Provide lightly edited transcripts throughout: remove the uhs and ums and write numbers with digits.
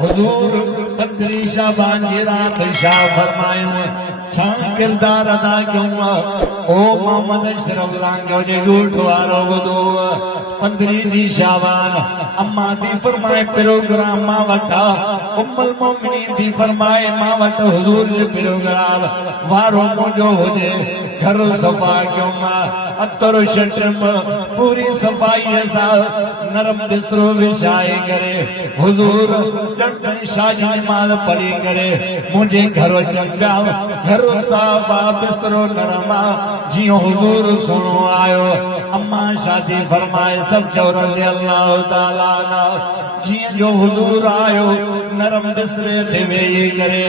हुजूर 15 शाबान जी रात शाह फरमायूं छा किरदार अदा कयूं ओ मोहम्मद अशरफ लांघो जे ॻोठ वारो ॿुधो 15 जी शाबान अम्मा थी फरमाए प्रोग्राम मां वठा उम्मुल मोमिनीन थी फरमाए मां वटि हुजूर जो प्रोग्राम वारो मुंहिंजो हुजे घर सफ़ा कयूं अतर शटम पूरी सफ़ाई सां नरम बिस्तरो विछाए करे हुजूर ॾंढनि शादी नमाज़ पढ़ी करे मुंहिंजे घर अचनि पिया घर साफ़ आहे बिस्तरो नरम आहे जीअं हुजूर सुहिणो आयो अम्मा शादी फरमाए सभु चओ रज़ी अल्लाह ताला जीअं जो हुजूर आयो नरम बिस्तरे ते वेही करे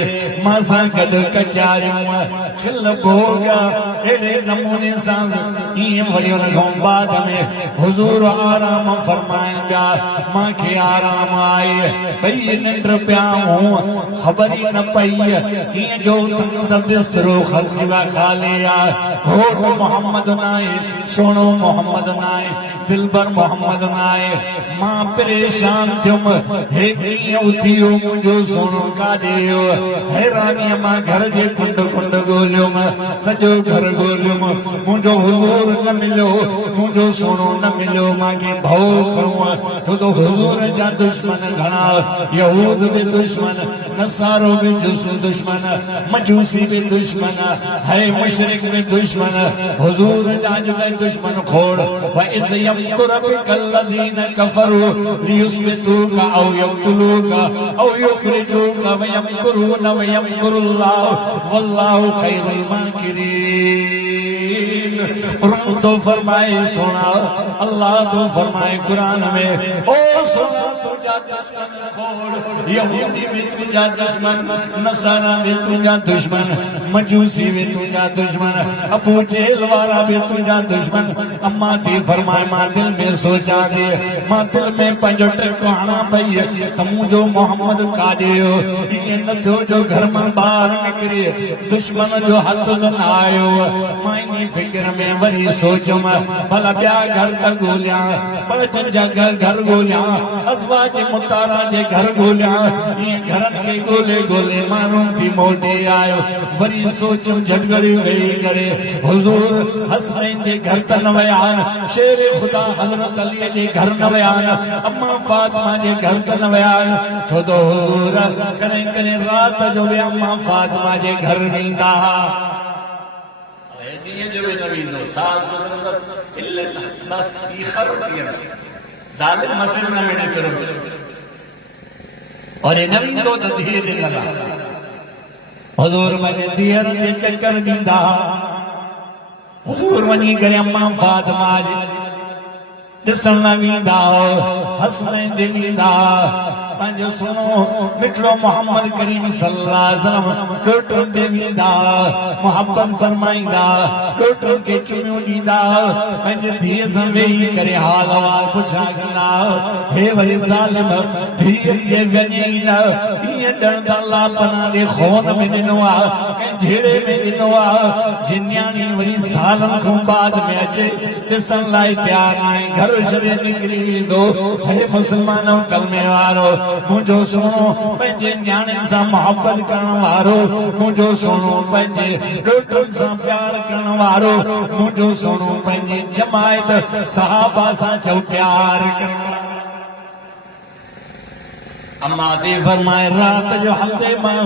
मां सां गॾु कचारियूं खिल भोग अहिड़े नमूने सां ईअं वरी उन खां बाद में हुजूर आराम फरमाइनि पिया मूंखे आराम आहे भई निंड पिया हूं ख़बर ई न पई ईअं जो त बिस्तरो ख़ाली आहे होठ मोहम्मद न आहे सुहिणो मोहम्मद न आहे दिलबर मोहम्मद न आहे मां परेशान थियुमि हे कीअं उथियो मुंहिंजो सुहिणो काॾे वियो हैरानीअ मां घर जे कुंड कुंड ॻोल्हियुमि सॼो घर ॻोल्हियुमि मुंहिंजो हुजूर न मिलियो मुंहिंजो सुहिणो न मिलियो मूंखे भउ खणो छो त हुजूर जा दुश्मन घणा यहूद बि दुश्मन नसारो बि दुश्मन मजूसी बि दुश्मन है मुशरिक बि दुश्मन हुजूर जा जुदा दुश्मन खोड़ वइज़ यमकुर बिकल लज़ीन कफरू लियुस्बितूका औ यक़्तुलूका औ युख़रिजूका व यमकुरून व यमकुरुल्लाह वल्लाहु खैरुल माकिरीन। कुरान तो फरमाए सुना अल्लाह तो फरमाए कुरान में ओ सुना तुझा दुश्मन खोड़ यहूदी भी तुझा दुश्मन नसारा भी तुझा दुश्मन मजूसी भी तुझा दुश्मन अबू जेल वाला भी तुझा दुश्मन अम्मा थी फरमाए मां दिल में सोचा दे मां दिल में पंहिंजो टिकाणा पई त मुंहिंजो मोहम्मद काॾे ईअं न थियो जो घर मां ॿाहिरि निकिरे दुश्मन जो हथ न आयो मां इन फिक्र में वरी सोचुमि भला ॿिया घर त ॻोल्हियां पर जंहिंजा घर ॻोल्हियां अज़वाज मुतारा जे घर ॻोल्हियां ईअं घरनि खे ॻोल्हे ॻोल्हे माण्हू थी मोटे आयो वरी सोचुमि झटकड़ी वेही करे हुजूर हसनैन जे घर त न विया शेर ख़ुदा हज़रत अली जे घर न विया अम्मा फातिमा जे घर त न विया छो त हुजूर कॾहिं कॾहिं राति जो बि अम्मा फातिमा जे घर वेंदा ॾींहं जो बि न वेंदो साल बस ई ख़बर थी ज़ालिम मसिल न मिले करो और ये न वेंदो त धीअ जे लॻा हुजूर मुंहिंजे धीअर जे चक्कर ॾींदा हुजूर वञी करे अम्मा फातिमा जे ॾिसण न वेंदा हसनैन जे वेंदा पंहिंजो सुहिणो मिठड़ो मोहम्मद करीम सल्लल्लाहु अलैहि वसल्लम ॾोटुनि ते वेंदा मोहब्बत फरमाईंदा ॾोटुनि खे चुमियूं ॾींदा पंहिंजे धीअ सां वेही करे हाल अहवाल पुछा कंदा हे वरी ज़ालिम धीअ खे वञे न ईअं ॾण त अलाह पनाह ॾे ख़ौन में ॾिनो आहे ऐं झेड़े में ॾिनो आहे जिन्याणी वरी सालनि खां बाद में अचे ॾिसण लाइ तयारु नाहे घर छॾे निकिरी वेंदो हे मुस्लमानो कलमे वारो मुंहिंजो सुहिणो पंहिंजे न्याणियुनि सां मोहब्बत करण वारो मुंहिंजो सुहिणो पंहिंजे ॾोटुनि सां प्यार करण वारो मुंहिंजो सुहिणो पंहिंजी जमायत सहाबा सां चओ प्यार करण अम्मा थी फरमाए राति जो हलंदे मां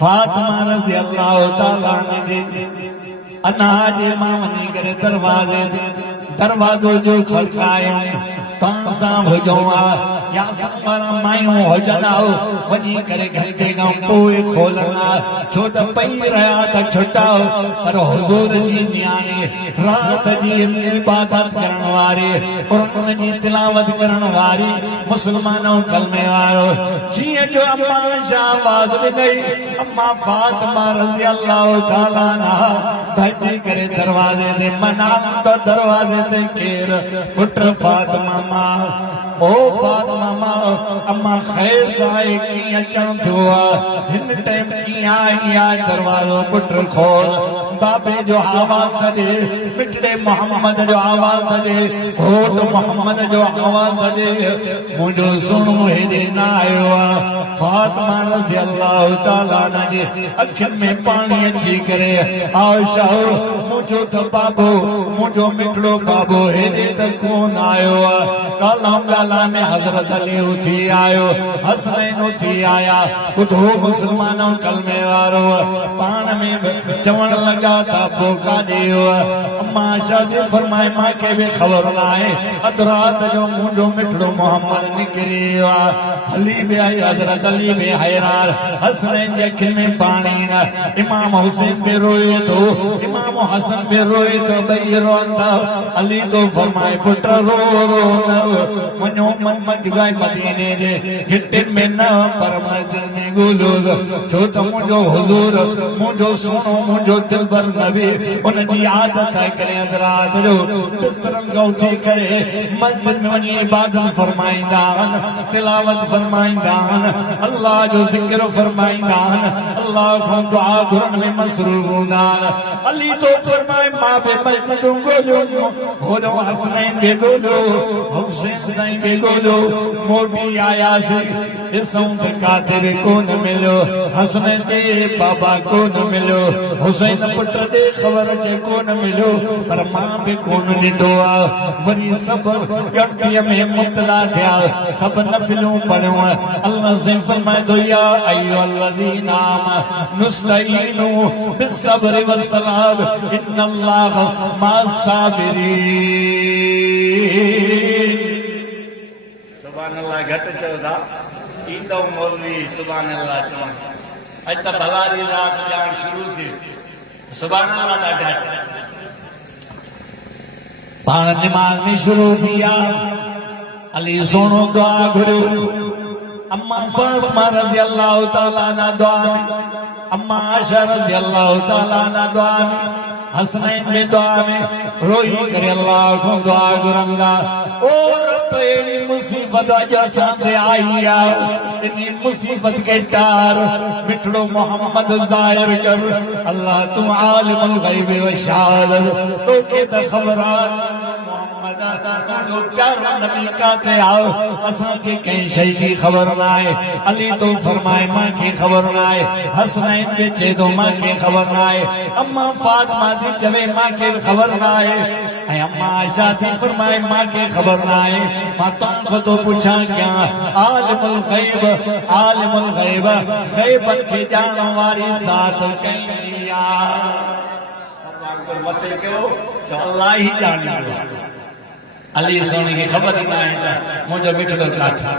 फातिमा रज़ी अल्लाह ताला जे अनाज मां वञी करे दरवाज़ो जो खड़कायो तव्हां सां हुजो या सफ़र मायूं हुजनि वञी करे घंटे खां पोइ खोलंदा छो त पई रहिया त छुटाओ पर हुजूर जी न्याणी राति जी इबादत करण वारी क़ुरान जी तिलावत करण वारी मुस्लमानो कलमे वारो जीअं जो अम्मा शाहबाद ॾिनई अम्मा फातिमा रज़ी अल्लाह ताला अन्हा भॼी करे दरवाज़े ते मना त दरवाज़े ते केर पुट फातिमा मां ओ फातिमा मां अम्मा ख़ैर आहे कीअं अचण थियो आहे हिन टाइम कीअं आई आहे दरवाज़ो पुट खोल बाबे जो आवाज़ कजे मिठड़े मोहम्मद जो आवाज़ कजे होठ मोहम्मद जो आवाज़ कजे मुंहिंजो सुहिणो हेॾे न आयो आहे फातिमा रज़ी अल्लाह ताला अन्हा जी अखियुनि में पाणी अची करे आयशा मुंहिंजो त बाबो मुंहिंजो मिठड़ो बाबो हेॾे त कोन आयो ॻाल्हाए में हज़रत अली उथी आयो हसनैन उथी आया ॿुधो मुस्लमानो कलमे वारो पाण में चवण लॻा त पोइ काॾे अम्मा आयशा जी फरमाए मूंखे बि ख़बर न आहे अधु राति जो मुंहिंजो मिठड़ो मोहम्मद निकिरी वियो आहे हली बि आई हज़रत अली बि हैरान हसनैन जे अखियुनि में पाणी न इमाम हुसैन बि रोए थो इमाम हसन बि रोए थो ॿई रोअनि था अली तो फरमाए पुट रो रो न वञो मजगाए मदीने जे हिटिन में न पर मस्जिद में ॻोल्हियो छो त मुंहिंजो हुज़ूर मुंहिंजो सुहिणो मुंहिंजो दिलबर नबी उनजी आदत आहे करे अधु राति जो बिस्तरनि खां उथी करे मस्जिद में वञी इबादत फरमाईंदा आहिनि तिलावत फरमाईंदा आहिनि अल्लाह जो ज़िक्र फरमाईंदा आहिनि अल्लाह खां दुआ घुरण में मसरूफ़ हूंदा आहिनि अली तो फरमाए मां बि मस्जिदूं ॻोल्हियो होॾो हसनैन बि ॻोल्हियो हुसैन साईं बि ॻोल्हियो मोटी आयासीं ॾिसूं त काथे बि कोन मिलियो हसनैन ॾे बाबा कोन मिलियो हुसैन पुट ॾे ख़बर खे कोन मिलियो पर मां बि कोन ॾिठो आहे वरी सभु ॻणतीअ में मुब्तला थिया सभु नफ़िलूं पढ़ियूं अल्लाह से फरमाए थो या अय्युहल्लज़ीना आमनू इस्तईनू बिस्सब्रि वस्सलाम इन्नल्लाह मअस्साबिरीन सुभान अल्लाह घटि चयो था ईंदो मौलवी सुभान अल्लाह चवण अॼु त भला जी राति ॼाण शुरू थी सुभान अल्लाह ॾाढा पाण निमाज़ में शुरू थी अली सोनो दुआ घुरियो अम्मा फातिमा रज़ी अल्लाह ताला अन्हा दुआ में अम्मा आयशा रज़ी अल्लाह ताला अन्हा दुआ में हसनैन में दुआ में रोई करे अल्लाह को दुआ घुरंदा और अहिड़ी मुसीबत अॼु असां ते आई आहे इन मुसीबत के टार मिठड़ो मोहम्मद ज़ाहिर कर अल्लाह तू आलिमुल ग़ैब व शहादत तोखे त ख़बर आहे तो प्यारो नबी काथे आओ असांखे कंहिं शइ जी ख़बर न आहे अली तो फरमाए मूंखे ख़बर न आहे हसनैन बि चए थो मूंखे ख़बर न आहे अम्मा फातिमा थी चवे मूंखे ख़बर न आहे ऐं अम्मा आयशा थी फरमाए मूंखे ख़बर न आहे मां तव्हांखां थो पुछां कयां आलिमुल ग़ैब ग़ैबनि खे ॼाणण वारी ज़ात कहिड़ी आहे सभु मथे कयो त अल्लाह ई ॼाणींदो अली सोनी की खबर ही ना है मुझे मिठड़ो काथा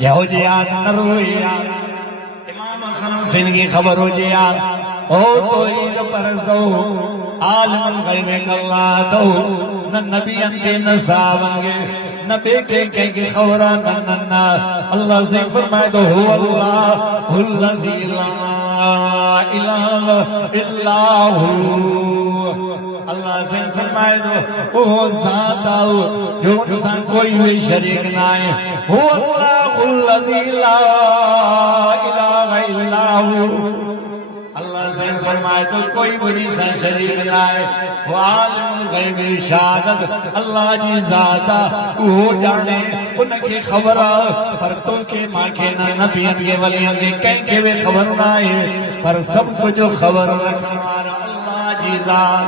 यहो जे याद न रोई इमाम हसन हुसैन की खबर हो जे याद ओ तो ईद परसो आलम गैब अल्लाह तो न नबी के न सावंगे न बेके के खबर न अल्लाह से फरमाए तो हु अल्लाह हुल्लज़ी ला इलाहा इल्ला हु अल्लाह से फरमाए तो ओ ज़ात आओ जो इंसान कोई भी शरीक ना है हु अल्लाहुल्लज़ी ला इलाहा इल्ला हु अल्लाह से फरमाए तो कोई भी इंसान शरीक ना है वो आलिमुल ग़ैब व शहादत अल्लाह जी ज़ात वो जाने उनके खबर पर तो के मां के ना नबियन के वलियन के कहीं के वे खबर ना है पर सब को जो खबर रखने वाला अल्लाह जी ज़ात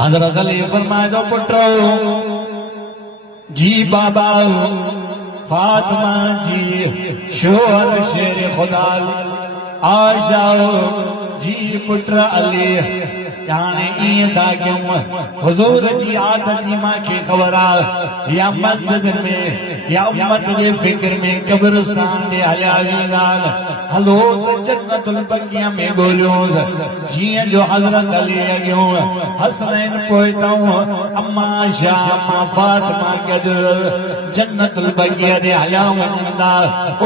हज़रत अली फरमाए तो पुत्रो जी बाबा फातिमा जी शोहर शेर खुदा आयशा जी पुत्र अली यानी ईअं था कयूं हुज़ूर जी आदत जी मूंखे ख़बर आहे या मस्जिद में या उम्मत जे फिक्र में कब्रिस्तान ते हलिया वेंदा हलो त जन्नतुल बक़िया में ॻोल्हियोसि जीअं जो हज़रत अली अॻियो हसनैन पोइताऊं अम्मा आयशा अम्मा फातिमा गॾु जन्नतुल बक़िया ते हलिया वञंदा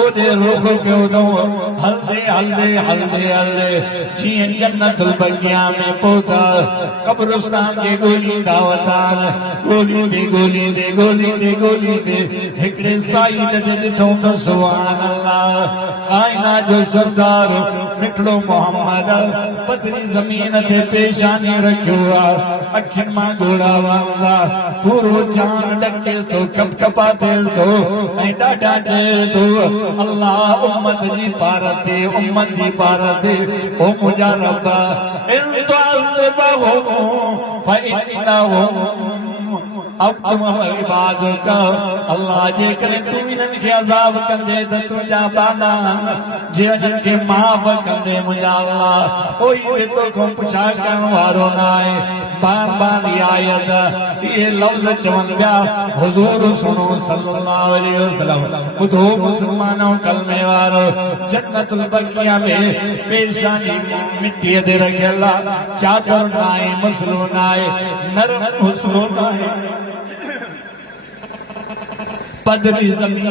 ओॾे रुख़ कयो अथऊं हलदे हलदे हलदे हलदे जीअं जन्नतुल बक़िया में पहुता था कब्रिस्तान के गोली दावतान गोली दे गोली दे गोली दे गोली दे हिकड़े साईं ते ॾिठो त सुभान अल्लाह कायनात जो सरदार मिठड़ो मोहम्मद पतली ज़मीन ते पेशानी रखियो आहे अखियुनि मां घोड़ा वांगा पूरो जान ॾके थो कप कपा थिए थो ऐं ॾाढा चए थो अल्लाह उम्मत जी पार ते उम्मत जी पार ते ओ मुंहिंजा रब इन तुअज़िबहुम फ़इन्नहुम इबादुक अल्लाह जे करे तू इन्हनि खे अज़ाब कंदे त तुंहिंजा बांदा जिन खे माफ़ कंदे मुंहिंजा अल्लाह कोई तोखां पुछा करण वारो न आहे बार बार आयत ये लफ्ज़ चवनि पिया हुज़ूर सुनो सल्लल्लाहु अलैहि वसल्लम ॿुधो मुस्लमानों कलमे वारो जन्नतुल बक़िया में पेशानी मिट्टीअ ते रखियल आहे चादर न आहे मसलो न आहे नरम हुस्नो न आहे पदरी ज़मीन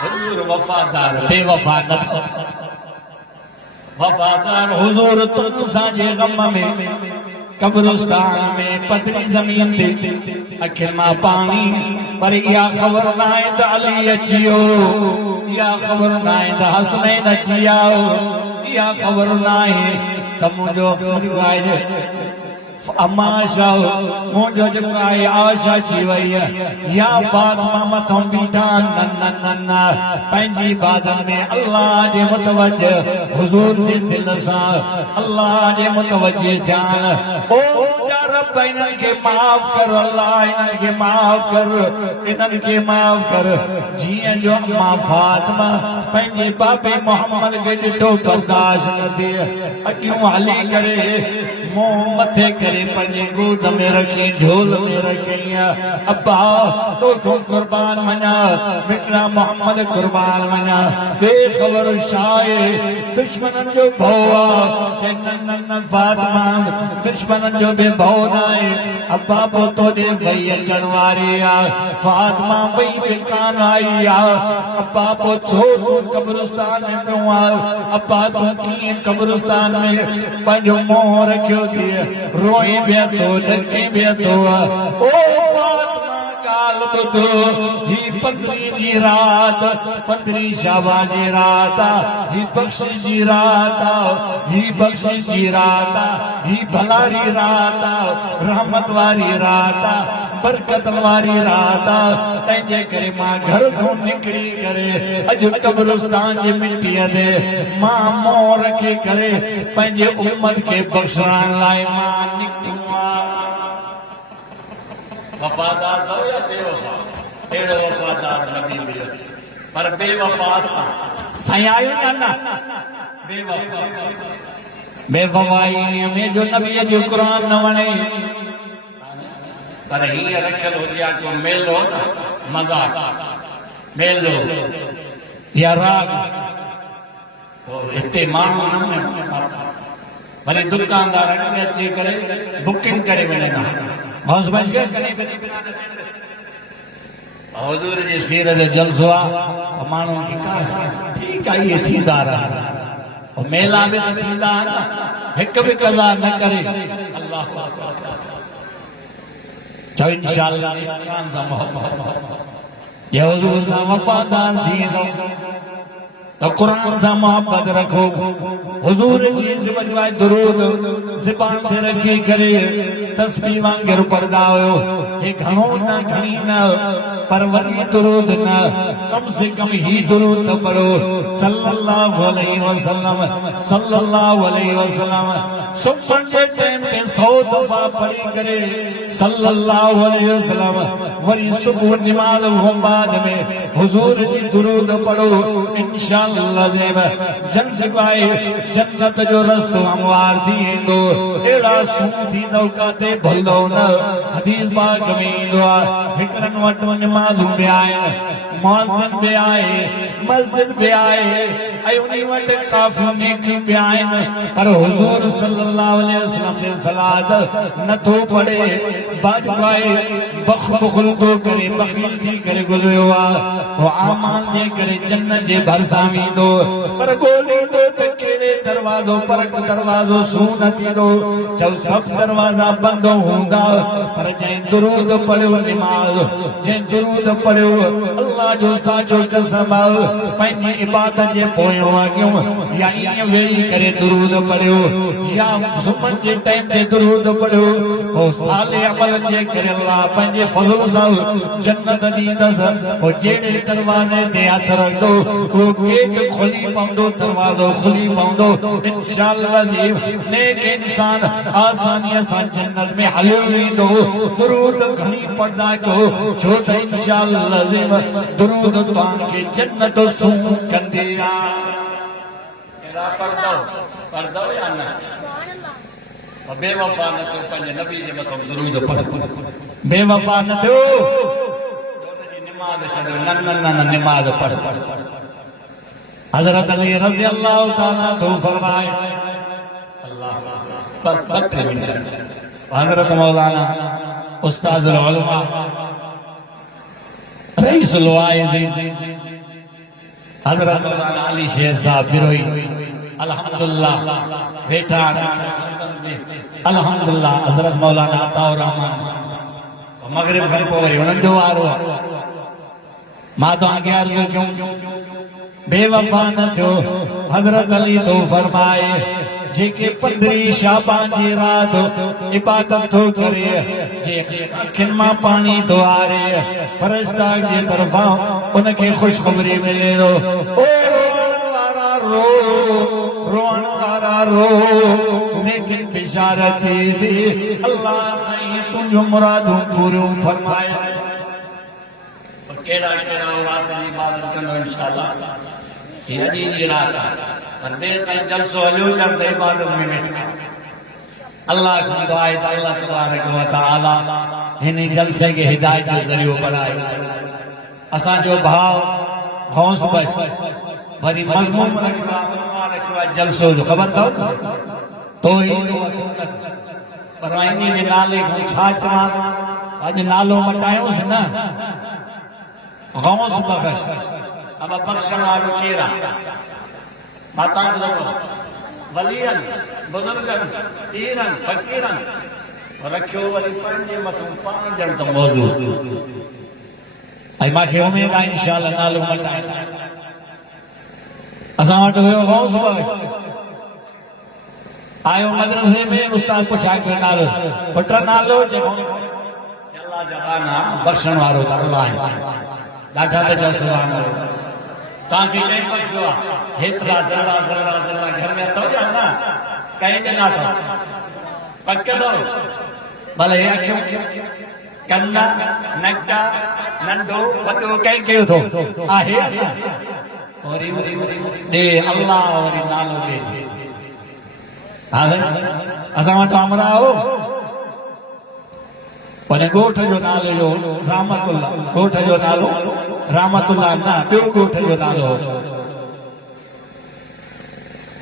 हुज़ूर वफ़ादार बेवफ़ा न वफ़ादार हुज़ूर तुम साजे गम में कब्रिस्तान में पतली ज़मीन ते अखियुनि मां पाणी पर इहा ख़बर न आहे त अली अची वियो इहा ख़बर न आहे त हसनैन अची विया इहा ख़बर न आहे त मुंहिंजो अमाशा मुंहिंजो जेको आहे आशा थी वई या फातिमा मथां बीठा न पंहिंजी इबादत में अल्लाह जे मुतवज्जो हुज़ूर जे दिल सां अल्लाह जे मुतवज्जो थियान ओ मुंहिंजा रब इन्हनि खे माफ़ कर अल्लाह इन्हनि खे माफ़ कर इन्हनि खे माफ़ कर जीअं जो अम्मा फातिमा पंहिंजे बाबे मोहम्मद खे ॾिठो बर्दाश्त न थिए अॻियूं हली करे मुंहुं मथे करे पंहिंजे गोद में रखी झोल में रखी अब्बा तोखो कुर्बान मञा मिठड़ा मोहम्मद कुर्बान मञा बेख़बर छा आहे दुश्मननि जो भउ आहे न फातिमा दुश्मननि जो बि भउ न आहे अब्बा पोइ तोॾे वई अचण वारी आहे फातिमा वई बि कान आई आहे अब्बा पोइ छो तूं कब्रिस्तान में पियो आहे अब्बा तूं कीअं कब्रिस्तान में पंहिंजो मुंहुं रखियो रोई बिया तो ॾकी बिया तो ओ फातिमा ॻाल्हि ॿुधो ही 15 जी रात 15 शाबान जी रात ही बख़्शिश जी रात ही बख़्शिश जी रात ही भलारी रात रहमत वारी रात बरकत वारी रात तंहिंजे करे मां घर खां निकिरी करे अॼु कब्रिस्तान जी मिटीअ ते मां मोह रखी करे पंहिंजे उम्मत खे बख़्शण लाइ मां निकितो वफ़ादार अथव या बेवफ़ा अहिड़ो वफ़ादार नबी मिलियो पर बेवफ़ा साईं आयो न बेवफ़ा बेवफ़ाई में जो नबीअ जो क़ुर न वणे पर हीअं रखियल हुजे को मेलो न मज़ाक मेलो या राग हिते माण्हू न वरी दुकानदार अची करे बुकिंग करे वञे बस बच गए हुज़ूर जी सीरत जो जलसो आहे माण्हू ठीकु आहे इहे थींदा रहा मेला बि त थींदा हिकु बि कज़ा न करे अल्लाह चओ इंशाअल्लाह ये हुज़ूर सां वफ़ादार थी वेंदो तो कुरान सां मोहब्बत रखो हुज़ूर जी सिवाय दुरूद ज़बान ते रखी करे तस्बीह वांगुरु पढ़दा हुयो हे घणो न घणी न पर वरी दुरूद न कम से कम ही दुरूद तो पढ़ो सल्लल्लाहु अलैहि वसल्लम सल्लल्लाहु अलैहि वसल्लम सुबह के टाइम पे 100 दफा पढ़ी करे सल्लल्लाहु अलैहि वसल्लम वरी सुबह नमाज हो बाद में हुज़ूर जी दुरूद पढ़ो इंशाअल्लाह जेब जन्नत पाए जन्नत जो रस्तो हमवार थी वेंदो एड़ा सूथी नौकाते भलो न हदीस पाक में ईंदो आहे हिकड़न वट नमाज बि आहे मुअज्जिन बि आहे मस्जिद बि आहे ऐं उन्ही वटि काफ़ी नेकियूं बि आहिनि पर हुज़ूर सल्लल्लाहु अलैहि वसल्लम जे सलात नथो पढ़े बाजवाए बखल तो करे बखील थी करे गुज़रियो वो आमान जे करे जन्नत जे भरसां वेंदो पर ॻोल्हींदो त कहिड़े दरवाज़ो पर दरवाज़ो सूं न थींदो जब सब दरवाज़ा बंद हूंदा पर जंहिं दुरूद पढ़ियो निमाज़ जंहिं दुरूद पढ़ियो अल्लाह जो साचो कसम पंहिंजी इबादत जे पोयों अॻियूं या ईअं वेही करे दुरूद पढ़ियो या सुम्हण जे टाइम ते दुरूद पढ़ियो ओ साले अमल जे करे अल्लाह पंहिंजे फज़ल सां जन्नत ॾींदसि ओ जहिड़े दरवाज़े ते हथ रखंदो उहो गेट खुली पवंदो दरवाज़ो खुली पवंदो इंशाअल्लाह नेक इंसान आसानीअ सां जन्नत में हलियो वेंदो दुरूद घणी पढ़ंदा कयो छो त इंशाअल्लाह दुरूद तव्हांखे जन्नत सूं कंदी आहे पढ़ंदो या न बेवफा न थियो पंहिंजे नबी जे मथां दुरूद पढ़ बेवफा न थियो निमाज़ छॾियो न निमाज़ पढ़ हज़रत अली रज़ी अल्लाह ताला तो फरमाए अल्लाह बस हज़रत मौलाना उस्ताद उलमा रईसुल वाइज़ीन हज़रत मौलाना अली शेर साहब बिरोई अल्हम्दुलिल्लाह बेटा अल्हम्दुलिल्लाह हज़रत मौलाना अताउर रहमान मगरिब खां पोइ वरी उन्हनि जो वारो मां तव्हांखे अर्ज़ु कयूं बेवफा न थियो हज़रत अली तो फरमाए जेके 15 शाबान जी रात इबादत थो करे जे अखियुनि मां पाणी थो आरे फरिश्ता जे तरफ़ां उनखे ख़ुशख़बरी मिले थो ओ रोअण वारा रो लेकिन बिशारत थी अल्लाह साईं तुंहिंजो मुरादूं पूरियूं फरमाए कहिड़ा कहिड़ा वात जी इबादत कंदो इंशाअल्लाह हीअ अॼु जी रात पर देर ताईं जलसो हलियो ॼण त इबादत में वेठा अल्लाह खां दुआ आहे त अल्लाह तबारक व तआला हिन जलसे खे हिदायत जो ज़रियो बणाए असांजो भाव हौस बस वरी मज़मून रखियो आहे जलसो जो ख़बर अथव तो ही पर इन जे नाले खां छा चवां अॼु नालो मटायोसि न गौस बख़्श अब बख़्शण वारो केरु आहे मां तव्हांखे वलियनि बुज़ुर्गनि पीरनि फ़क़ीरनि रखियो वरी पंहिंजे मथां पाण ॼण त मौजूद ऐं मूंखे उमेद आहे इंशाअल्लाह नालो मटाए असां वटि हुयो गौस बख़्श आयो मदरसे में उस्ताद पुछा के नालो पुट नालो जो अल्लाह जबाना बख़्शण वारो त अल्लाह आहे ॾाढा त जो सुभाणे तव्हांखे कंहिं बख़्शियो आहे हेतिरा ज़रा ज़रा ज़रा घर में अथव या न कंहिं ॾिना अथव पक अथव भले अखियूं कन नक नंढो वॾो कंहिं कयो अथव आहे वरी ॾे अल्लाह वरी नालो ॾे असां वटि अमरा हो पर ॻोठ जो नाले जो रहमतुल्लाह ॻोठ जो नालो रहमतुल्लाह न ॿियो ॻोठ जो नालो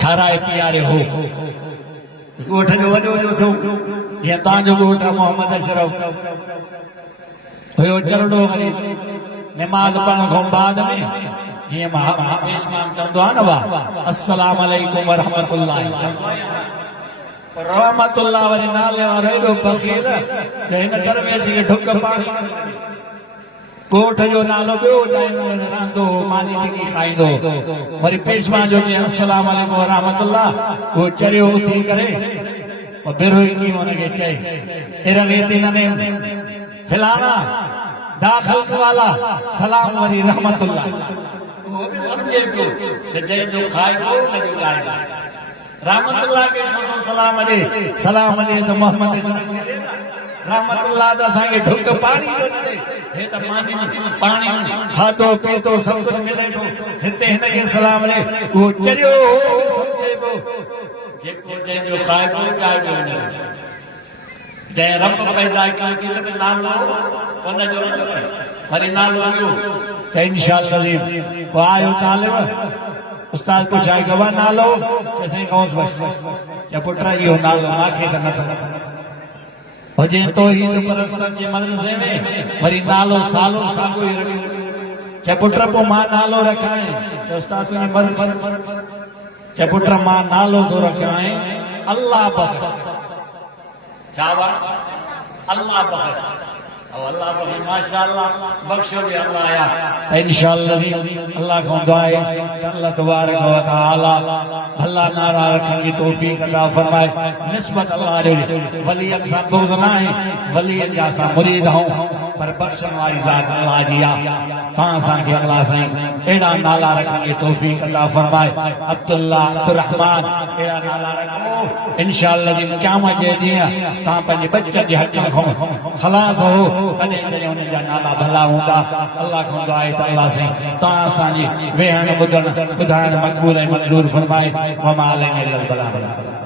खाराए पीआरे हो ॻोठ जो वॾो जो थियो जीअं तव्हांजो ॻोठ आहे मोहम्मद अशरफ हुयो चरड़ो वरी निमाज़ पढ़ण खां बाद में जीअं पेशमान चवंदो आहे न वाह अस्सलाम अलैकुम व रहमतुल्लाह रहमतुल्लाह वरी नाले वारो एॾो फ़क़ीर हिन घर में अची ढुक पाणी ॻोठ जो नालो ॿियो रहंदो मानी टिकी खाईंदो वरी पेशवा जो अस्सलाम अलैकुम व रहमतुल्लाह उहो चरियो उथी करे बिरोई हुनखे चए इरवेती नने फिलाना दाखिल वाला सलाम वरी रहमतुल्लाह वो भी समझे पियो त जंहिंजो खाइबो उनजो ॻाइबो रहमतुल्लाह के सलाम अलैहि तो मोहम्मद रहमतुल्लाह दा असांखे ढुक पाणी जो ॾे हे त पाणी खाधो पीतो सभु कुझु मिले थो हिते हिनखे सलाम अलैहि उहो चरियो समझे पियो जेको जंहिंजो खाइबो ॻाइबो जंहिं रब पैदा कयो त नालो उनजो वरी नालो इहो त इंशाअल्लाह पोइ आयो तालिब उस्ताद पुछाए गवा नालो कैसे कौन बस या पुत्र यो नालो आखे त नथो हुजे तौहीद परस्तनि जे मदरसे में वरी नालो सालो साॻियो ई रखियो चए पुट पोइ मां नालो रखां उस्ताद तुंहिंजी मर्ज़ी चए पुट मां नालो थो रखां अल्लाह बख़्श छा अल्लाह बख़्श अल्लाह बख़्श माशाअल्लाह बख़्शो बि अल्लाह या इंशाअल्लाह अल्लाह को दुआ है अल्लाह तबारक व तआला भला नारा रखने की तौफीक अता फरमाए निस्बत अल्लाह रे वली अक्सा बुग़्ज़ ना है वली जा सा मुरीद हूं पर बख्शण वाली ज़ात अल्लाह जी आ तां सा के अल्लाह साईं एड़ा नाला रखने की तौफीक अता फरमाए अब्दुल्ला अब्दुर्रहमान एड़ा नाला रखो इंशाअल्लाह जी क़यामत जे ॾींहुं तां पंहिंजे बच्चे जे हथ में खो खलास हो कॾहिं कॾहिं उन जा नाला भला हूंदा अल्लाह खां दुआ आहे त अल्लाह साईं तां असांजी वेहण ॿुधण ॿुधाइण मक़बूल ऐं मंज़ूर फरमाए वमा अलैना इल्लल बलाग